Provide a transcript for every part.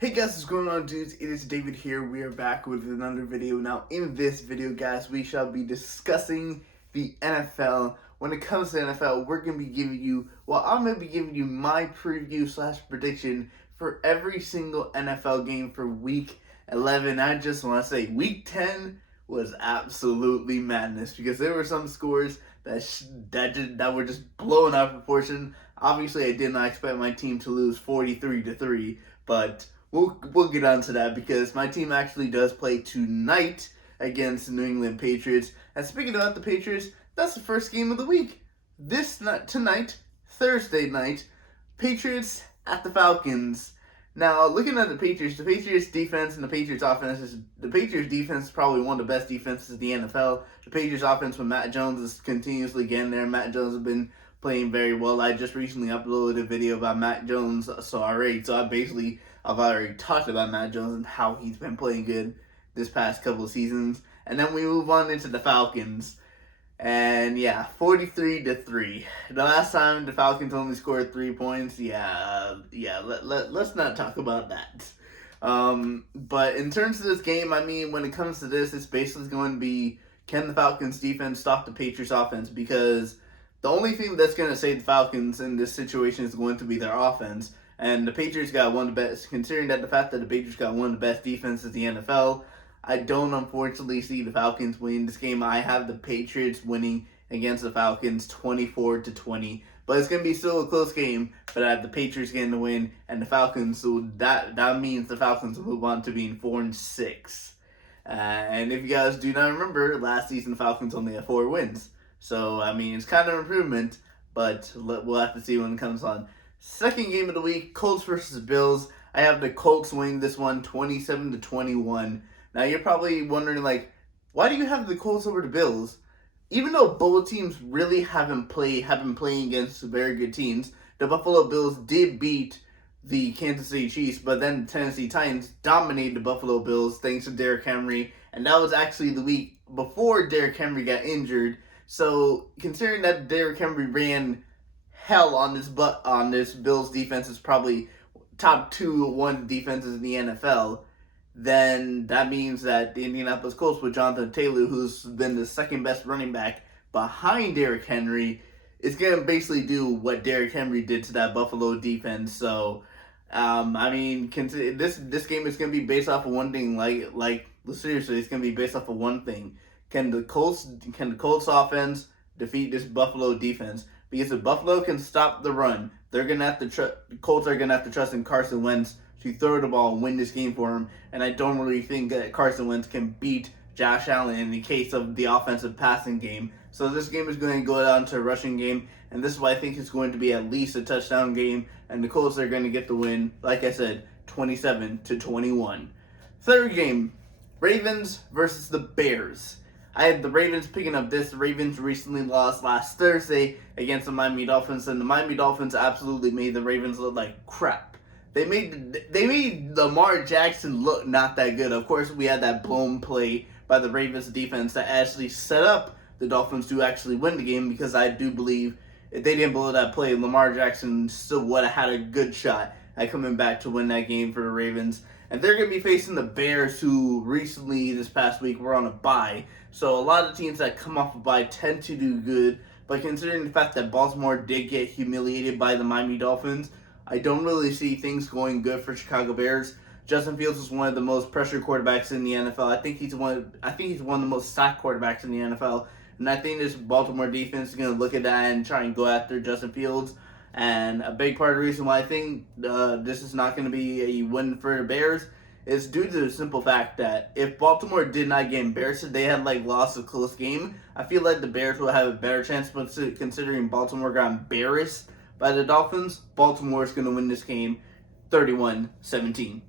Hey guys, what's going on, dudes? It is David here. We are back with another video. Now, in this video, guys, we shall be discussing the NFL. When it comes to NFL, we're going to be giving you, I'm going to be giving you my preview / prediction for every single NFL game for Week 11. I just want to say Week 10 was absolutely madness because there were some scores that were just blown out of proportion. Obviously, I did not expect my team to lose 43-3, but we'll get on to that because my team actually does play tonight against the New England Patriots. And speaking about the Patriots, that's the first game of the week. Tonight, Thursday night, Patriots at the Falcons. Now, looking at the Patriots defense and the Patriots offense the Patriots defense is probably one of the best defenses in the NFL. The Patriots offense with Matt Jones is continuously getting there. Matt Jones has been playing very well. I just recently uploaded a video about Matt Jones, I've already talked about Matt Jones and how he's been playing good this past couple of seasons. And then we move on into the Falcons. And yeah, 43-3. The last time the Falcons only scored 3 points, let's not talk about that. But in terms of this game, I mean, when it comes to this, it's basically going to be, can the Falcons defense stop the Patriots offense? Because the only thing that's going to save the Falcons in this situation is going to be their offense. And the Patriots got one of the best, considering that the fact that the Patriots got one of the best defenses in the NFL, I don't unfortunately see the Falcons winning this game. I have the Patriots winning against the Falcons 24-20. But it's going to be still a close game, but I have the Patriots getting the win and the Falcons, so that means the Falcons will move on to being 4-6. And if you guys do not remember, last season the Falcons only had 4 wins. So, I mean, it's kind of an improvement, but we'll have to see when it comes on. Second game of the week, Colts versus Bills. I have the Colts winning this one 27-21. Now, you're probably wondering, why do you have the Colts over the Bills? Even though both teams really have been playing against very good teams, the Buffalo Bills did beat the Kansas City Chiefs, but then the Tennessee Titans dominated the Buffalo Bills thanks to Derrick Henry, and that was actually the week before Derrick Henry got injured. So, considering that Derrick Henry ran hell on this Bills defense, is probably top 2-1 defenses in the NFL, then that means that the Indianapolis Colts with Jonathan Taylor, who's been the second best running back behind Derrick Henry, is going to basically do what Derrick Henry did to that Buffalo defense. So, I mean, this game is going to be based off of one thing. Seriously, it's going to be based off of one thing. Can the Colts offense defeat this Buffalo defense? Because if Buffalo can stop the run, they're gonna have to the Colts are gonna have to trust in Carson Wentz to throw the ball and win this game for him. And I don't really think that Carson Wentz can beat Josh Allen in the case of the offensive passing game. So this game is going to go down to a rushing game, and this is why I think it's going to be at least a touchdown game, and the Colts are going to get the win, like I said, 27-21. Third game, Ravens versus the Bears. I had the Ravens picking up this. The Ravens recently lost last Thursday against the Miami Dolphins, and the Miami Dolphins absolutely made the Ravens look like crap. They made Lamar Jackson look not that good. Of course, we had that blown play by the Ravens defense that actually set up the Dolphins to actually win the game, because I do believe if they didn't blow that play, Lamar Jackson still would have had a good shot at coming back to win that game for the Ravens. And they're going to be facing the Bears, who recently, this past week, were on a bye. So a lot of teams that come off a bye tend to do good. But considering the fact that Baltimore did get humiliated by the Miami Dolphins, I don't really see things going good for Chicago Bears. Justin Fields is one of the most pressured quarterbacks in the NFL. I think he's one of the most sacked quarterbacks in the NFL. And I think this Baltimore defense is going to look at that and try and go after Justin Fields. And a big part of the reason why I think this is not going to be a win for the Bears is due to the simple fact that if Baltimore did not get embarrassed, if they had lost a close game, I feel like the Bears will have a better chance. But considering Baltimore got embarrassed by the Dolphins, Baltimore is going to win this game 31-17.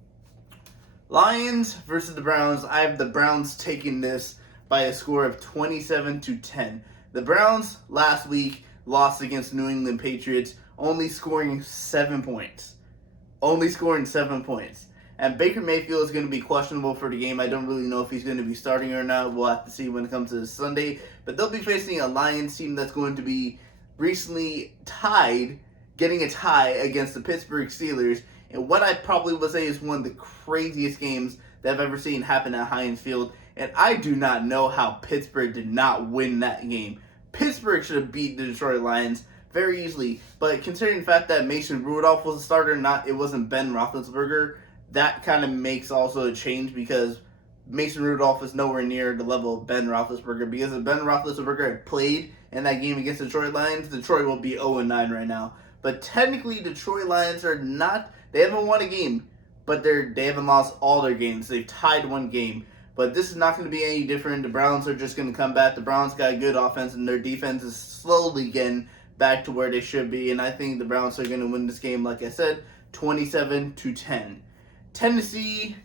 Lions versus the Browns. I have the Browns taking this by a score of 27-10. The Browns last week lost against New England Patriots, only scoring 7 points. And Baker Mayfield is going to be questionable for the game. I don't really know if he's going to be starting or not. We'll have to see when it comes to this Sunday. But they'll be facing a Lions team that's going to be recently getting a tie against the Pittsburgh Steelers and what I probably would say is one of the craziest games that I've ever seen happen at Heinz Field. And I do not know how Pittsburgh did not win that game. Pittsburgh should have beat the Detroit Lions very easily, but considering the fact that Mason Rudolph was a starter, it wasn't Ben Roethlisberger, that kind of makes also a change because Mason Rudolph is nowhere near the level of Ben Roethlisberger. Because if Ben Roethlisberger had played in that game against the Detroit Lions, Detroit will be 0-9 right now. But technically, Detroit Lions are not. They haven't won a game, but they haven't lost all their games. They've tied one game. But this is not going to be any different. The Browns are just going to come back. The Browns got a good offense, and their defense is slowly getting back to where they should be. And I think the Browns are going to win this game, like I said, 27-10. Tennessee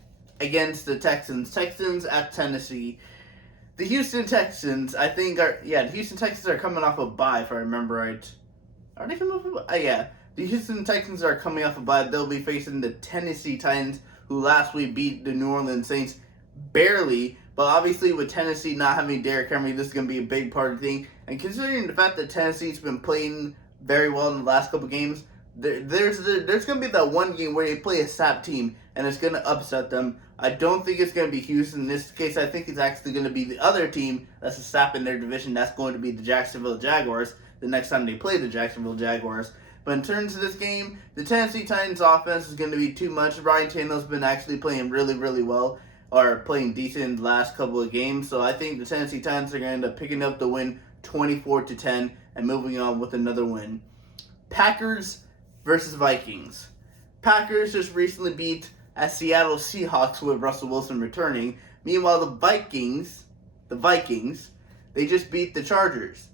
against the Texans. Texans at Tennessee. The Houston Texans, I think, the Houston Texans are coming off a bye, if I remember right. Are they coming off a bye? Yeah. The Houston Texans are coming off a bye. They'll be facing the Tennessee Titans, who last week beat the New Orleans Saints barely. But obviously, with Tennessee not having Derrick Henry, this is going to be a big part of the thing. And considering the fact that Tennessee's been playing very well in the last couple games, there's going to be that one game where they play a SAP team, and it's going to upset them. I don't think it's going to be Houston. In this case, I think it's actually going to be the other team that's a SAP in their division. That's going to be the Jacksonville Jaguars the next time they play the Jacksonville Jaguars. But in terms of this game, the Tennessee Titans offense is going to be too much. Ryan Tannehill's been actually playing really, really well, or playing decent in the last couple of games. So I think the Tennessee Titans are going to end up picking up the win 24-10 and moving on with another win. Packers versus Vikings. Packers just recently beat Seattle Seahawks with Russell Wilson returning. Meanwhile, the Vikings, they just beat the Chargers.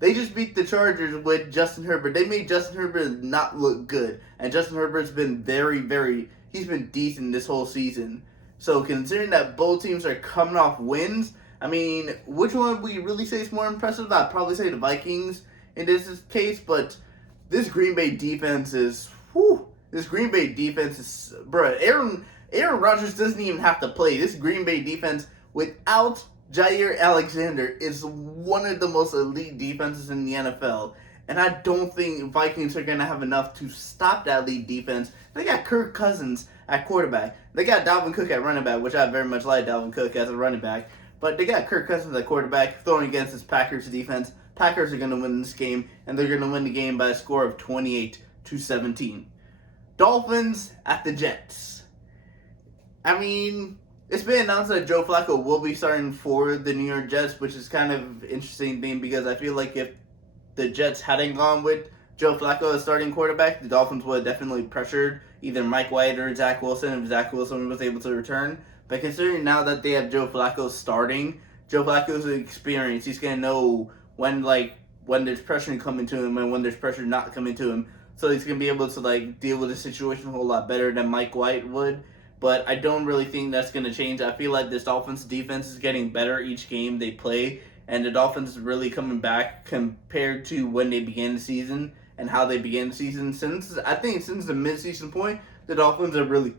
They just beat the Chargers with Justin Herbert. They made Justin Herbert not look good. And Justin Herbert's been he's been decent this whole season. So considering that both teams are coming off wins, I mean, which one would you really say is more impressive? I'd probably say the Vikings in this case, but this Green Bay defense is, bro, Aaron Rodgers doesn't even have to play. This Green Bay defense without Jair Alexander is one of the most elite defenses in the NFL. And I don't think Vikings are going to have enough to stop that elite defense. They got Kirk Cousins at quarterback. They got Dalvin Cook at running back, which I very much like Dalvin Cook as a running back. But they got Kirk Cousins at quarterback throwing against this Packers defense. Packers are going to win this game, and they're going to win the game by a score of 28-17. Dolphins at the Jets. I mean, it's been announced that Joe Flacco will be starting for the New York Jets, which is kind of an interesting thing because I feel like if the Jets hadn't gone with Joe Flacco as starting quarterback, the Dolphins would have definitely pressured either Mike White or Zach Wilson if Zach Wilson was able to return. But considering now that they have Joe Flacco starting, Joe Flacco's experience, he's going to know when there's pressure coming to him and when there's pressure not coming to him. So he's going to be able to deal with the situation a whole lot better than Mike White would. But I don't really think that's going to change. I feel like this Dolphins defense is getting better each game they play. And the Dolphins is really coming back compared to when they began the season and how they began the season. Since the midseason point, the Dolphins have really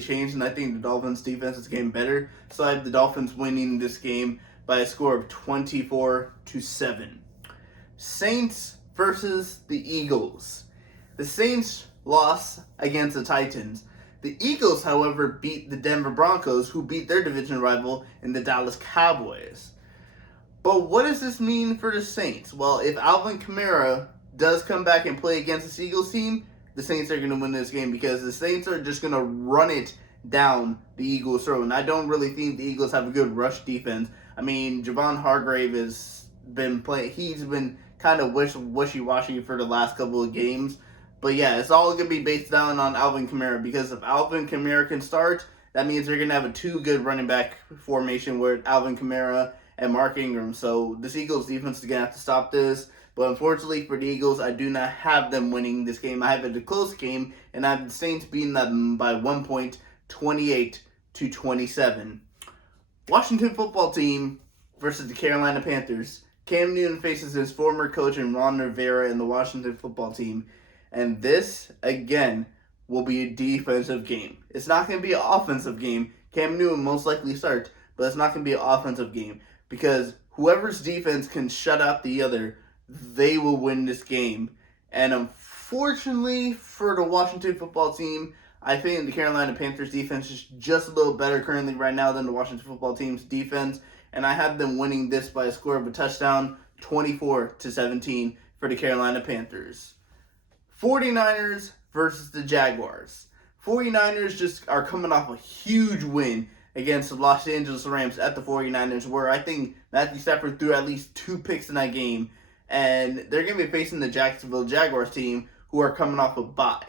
changed, and I think the Dolphins defense is getting better. So I have the Dolphins winning this game by a score of 24-7. Saints versus the Eagles. The Saints lost against the Titans. The Eagles, however, beat the Denver Broncos, who beat their division rival in the Dallas Cowboys. But what does this mean for the Saints? Well, if Alvin Kamara does come back and play against this Eagles team, the Saints are going to win this game because the Saints are just going to run it down the Eagles' throat. And I don't really think the Eagles have a good rush defense. I mean, Javon Hargrave has been playing. He's been kind of wishy-washy for the last couple of games. But yeah, it's all going to be based down on Alvin Kamara because if Alvin Kamara can start, that means they're going to have a two-good running back formation with Alvin Kamara and Mark Ingram. So this Eagles defense is going to have to stop this. But unfortunately for the Eagles, I do not have them winning this game. I have it a close game, and I have the Saints beating them by 1 point, 28-27. Washington football team versus the Carolina Panthers. Cam Newton faces his former coach and Ron Rivera in the Washington football team. And this, again, will be a defensive game. It's not going to be an offensive game. Cam Newton most likely starts, but it's not going to be an offensive game because whoever's defense can shut out the other, they will win this game. And Unfortunately for the Washington football team, I think the Carolina Panthers defense is just a little better currently right now than the Washington football team's defense, and I have them winning this by a score of a touchdown, 24-17 for the Carolina Panthers. 49ers versus the Jaguars. 49ers just are coming off a huge win against the Los Angeles Rams at the 49ers, where I think Matthew Stafford threw at least 2 picks in that game. And they're going to be facing the Jacksonville Jaguars team, who are coming off a bye.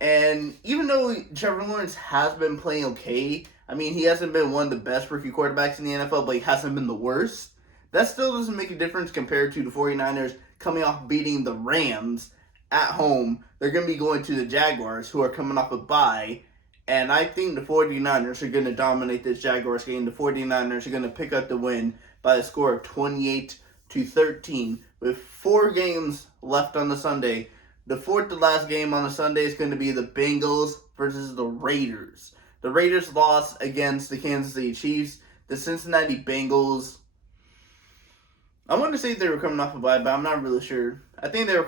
And even though Trevor Lawrence has been playing okay, I mean, he hasn't been one of the best rookie quarterbacks in the NFL, but he hasn't been the worst. That still doesn't make a difference compared to the 49ers coming off beating the Rams at home. They're going to be going to the Jaguars, who are coming off a bye. And I think the 49ers are going to dominate this Jaguars game. The 49ers are going to pick up the win by a score of 28-13 with 4 games left on the Sunday. The fourth to last game on the Sunday is going to be the Bengals versus the Raiders. The Raiders lost against the Kansas City Chiefs. The Cincinnati Bengals, I want to say they were coming off a bye, but I'm not really sure. I think they're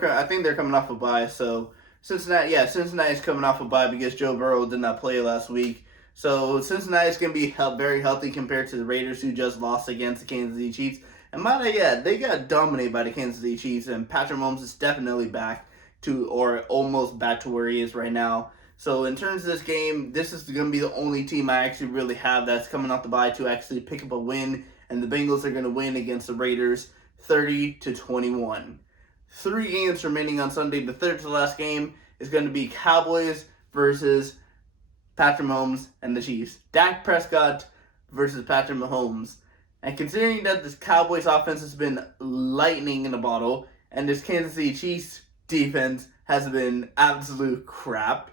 coming off a bye. So Cincinnati's coming off a bye because Joe Burrow did not play last week. So Cincinnati's going to be very healthy compared to the Raiders, who just lost against the Kansas City Chiefs. And they got dominated by the Kansas City Chiefs, and Patrick Mahomes is definitely back to, or almost back to where he is right now. So in terms of this game, this is going to be the only team I actually really have that's coming off the bye to actually pick up a win, and the Bengals are going to win against the Raiders 30-21. 3 games remaining on Sunday. The third to last game is going to be Cowboys versus Patrick Mahomes and the Chiefs. Dak Prescott versus Patrick Mahomes. And considering that this Cowboys offense has been lightning in a bottle, and this Kansas City Chiefs defense has been absolute crap,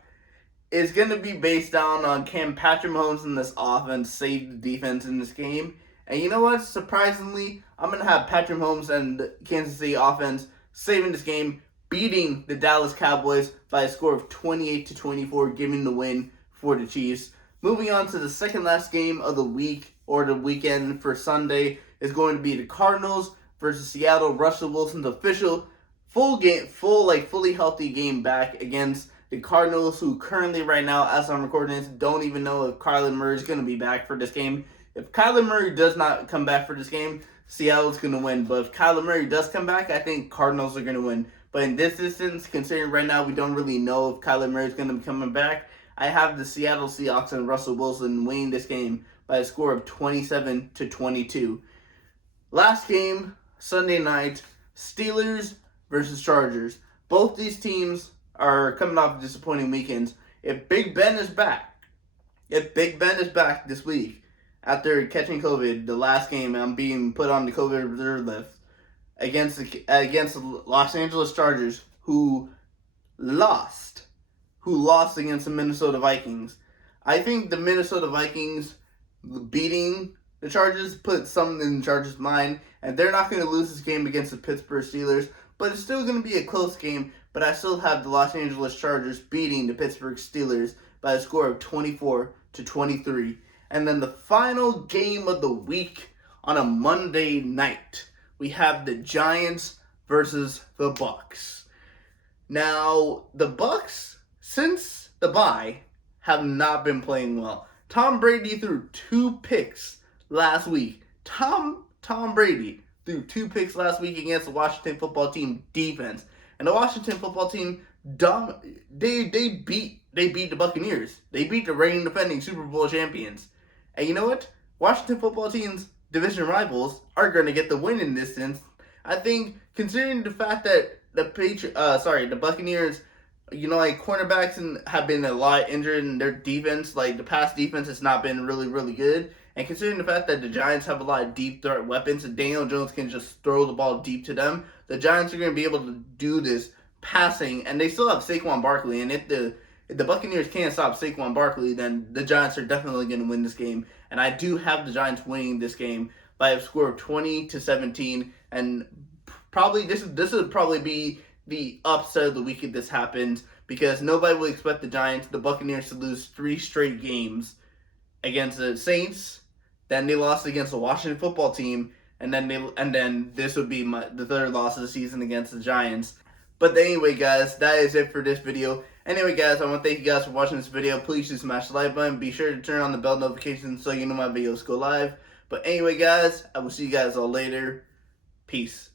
it's going to be based down on can Patrick Mahomes and this offense save the defense in this game. And you know what? Surprisingly, I'm going to have Patrick Mahomes and the Kansas City offense saving this game, beating the Dallas Cowboys by a score of 28-24, giving the win for the Chiefs. Moving on to the second last game of the week, or the weekend for Sunday, is going to be the Cardinals versus Seattle. Russell Wilson's official fully healthy game back against the Cardinals, who currently right now, as I'm recording this, don't even know if Kyler Murray is going to be back for this game. If Kyler Murray does not come back for this game, Seattle's going to win. But if Kyler Murray does come back, I think Cardinals are going to win. But in this instance, considering right now we don't really know if Kyler Murray is going to be coming back, I have the Seattle Seahawks and Russell Wilson winning this game by a score of 27-22. Last game, Sunday night, Steelers versus Chargers. Both these teams are coming off disappointing weekends. If Big Ben is back this week after catching COVID, the last game I'm being put on the COVID reserve list against the Los Angeles Chargers, who lost against the Minnesota Vikings. I think the Minnesota Vikings beating the Chargers put something in the Chargers' mind, and they're not going to lose this game against the Pittsburgh Steelers, but it's still going to be a close game. But I still have the Los Angeles Chargers beating the Pittsburgh Steelers by a score of 24-23. And then the final game of the week on a Monday night, we have the Giants versus the Bucs. Now, the Bucs, since the bye, have not been playing well. Tom Brady threw 2 picks last week. Tom Brady threw 2 picks last week against the Washington football team defense. And the Washington football team, they beat the Buccaneers. They beat the reigning defending Super Bowl champions. And you know what? Washington football team's division rivals are going to get the win in this instance. I think, considering the fact that the Buccaneers, cornerbacks have been a lot injured, and their defense, the pass defense, has not been really, really good. And considering the fact that the Giants have a lot of deep threat weapons and Daniel Jones can just throw the ball deep to them, the Giants are going to be able to do this passing, and they still have Saquon Barkley. And if the Buccaneers can't stop Saquon Barkley, then the Giants are definitely going to win this game. And I do have the Giants winning this game by a score of 20-17. And probably this would probably be the upset of the week if this happens, because nobody will expect the Buccaneers to lose 3 straight games against the Saints. Then they lost against the Washington football team, and then this would be the third loss of the season against the Giants. But anyway, guys, that is it for this video. Anyway, guys, I want to thank you guys for watching this video. Please just smash the like button. Be sure to turn on the bell notifications so you know my videos go live. But anyway, guys, I will see you guys all later. Peace.